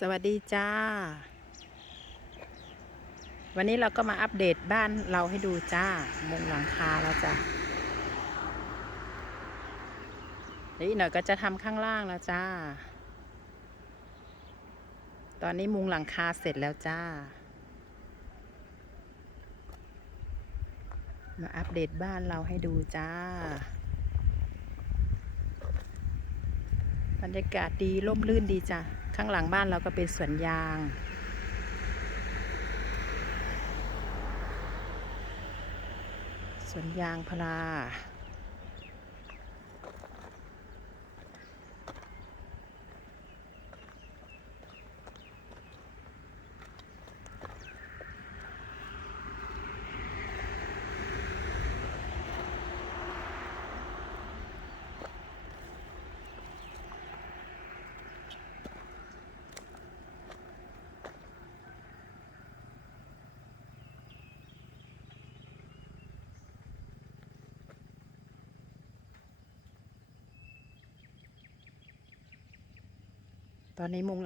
สวัสดีจ้า วันนี้เราก็มาอัปเดตบ้านเราให้ดูจ้า มุงหลังคาแล้วจ้ะเดี๋ยวอีกหน่อยก็จะทำข้างล่างแล้วจ้า ตอนนี้มุงหลังคาเสร็จแล้วจ้า มาอัปเดตบ้านเราให้ดูจ้า บรรยากาศดีร่มรื่นดีจ้ะ ข้างหลังบ้านเราก็เป็นสวนยาง สวนยางพารา ตอนนี้มุง